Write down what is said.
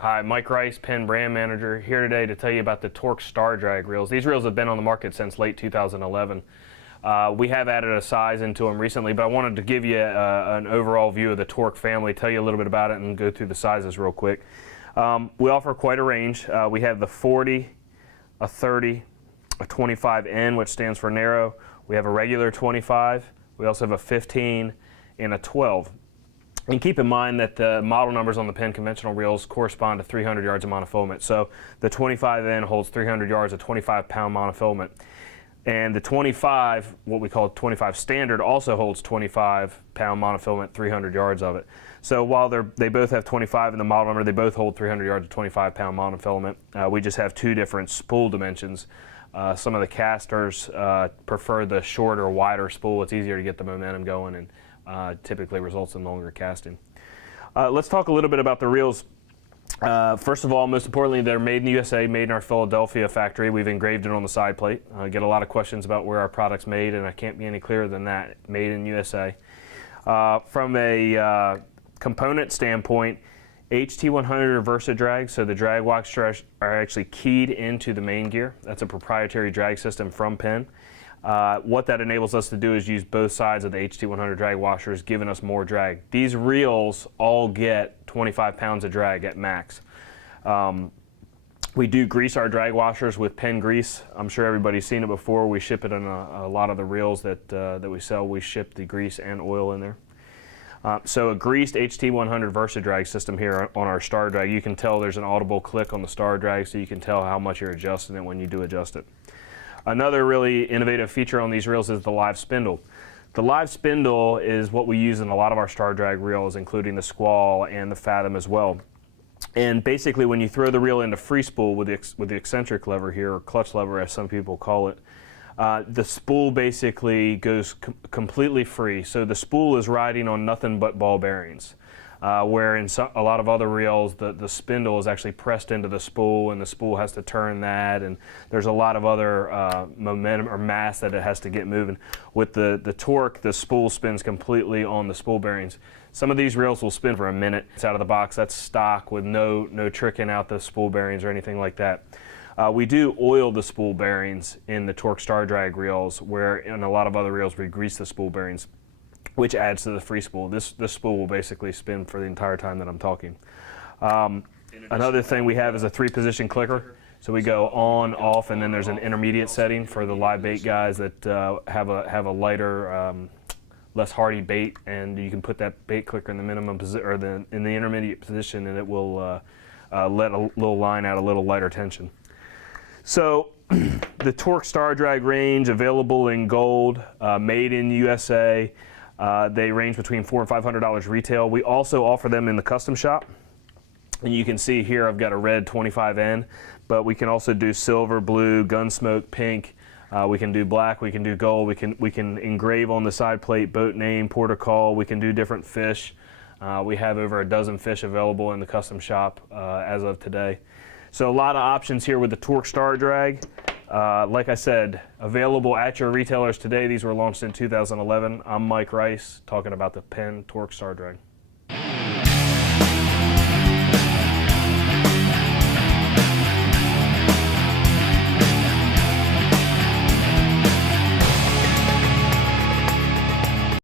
Hi, Mike Rice, PENN brand manager, here today to tell you about the Torque Star Drag reels. These reels have been on the market since late 2011. We have added a size into them recently, but I wanted to give you an overall view of the Torque family, tell you a little bit about it, and go through the sizes real quick. We offer quite a range. We have the 40, a 30, a 25N, which stands for narrow. We have a regular 25. We also have a 15 and a 12. And keep in mind that the model numbers on the PENN conventional reels correspond to 300 yards of monofilament. So the 25N holds 300 yards of 25-pound monofilament. And the 25, what we call 25 standard, also holds 25-pound monofilament, 300 yards of it. So while they both have 25 in the model number, they both hold 300 yards of 25-pound monofilament. We just have two different spool dimensions. Some of the casters prefer the shorter, wider spool. It's easier to get the momentum going and typically results in longer casting. Let's talk a little bit about the reels. First of all, most importantly, they're made in the USA, made in our Philadelphia factory. We've engraved it on the side plate. I get a lot of questions about where our product's made, and I can't be any clearer than that. Made in USA. From a component standpoint, HT100 Versa drag, so the drag washers are actually keyed into the main gear. That's a proprietary drag system from PENN. What that enables us to do is use both sides of the HT100 drag washers, giving us more drag. These reels all get 25 pounds of drag at max. We do grease our drag washers with PENN grease. I'm sure everybody's seen it before. We ship it in a lot of the reels that we sell. We ship the grease and oil in there. So a greased HT100 Versa drag system here on our Star Drag. You can tell there's an audible click on the Star Drag, so you can tell how much you're adjusting it when you do adjust it. Another really innovative feature on these reels is the live spindle. The live spindle is what we use in a lot of our Star Drag reels, including the Squall and the Fathom as well. And basically, when you throw the reel into free spool with the eccentric lever here, or clutch lever as some people call it, the spool basically goes completely free. So the spool is riding on nothing but ball bearings. Where in a lot of other reels, the spindle is actually pressed into the spool, and the spool has to turn that, and there's a lot of other momentum or mass that it has to get moving. With the Torque, the spool spins completely on the spool bearings. Some of these reels will spin for a minute. It's out of the box. That's stock with no tricking out the spool bearings or anything like that. We do oil the spool bearings in the Torque Star Drag reels, where in a lot of other reels we grease the spool bearings, which adds to the free spool. This spool will basically spin for the entire time that I'm talking. Another thing we have is a 3-position clicker. So we go on, off, and then there's an intermediate setting for the live bait guys that have a lighter, less hardy bait, and you can put that bait clicker in the minimum or in the intermediate position, and it will let a little line out a little lighter tension. So the Torque Star Drag range, available in gold, made in USA. They range between $400 and $500 retail. We also offer them in the custom shop. And you can see here I've got a red 25N, but we can also do silver, blue, gunsmoke, pink. We can do black, we can do gold. We can engrave on the side plate boat name, port of call. We can do different fish. We have over a dozen fish available in the custom shop as of today. So a lot of options here with the Torque Star Drag. Like I said, available at your retailers today. These were launched in 2011. I'm Mike Rice, talking about the PENN Torque Star Drag.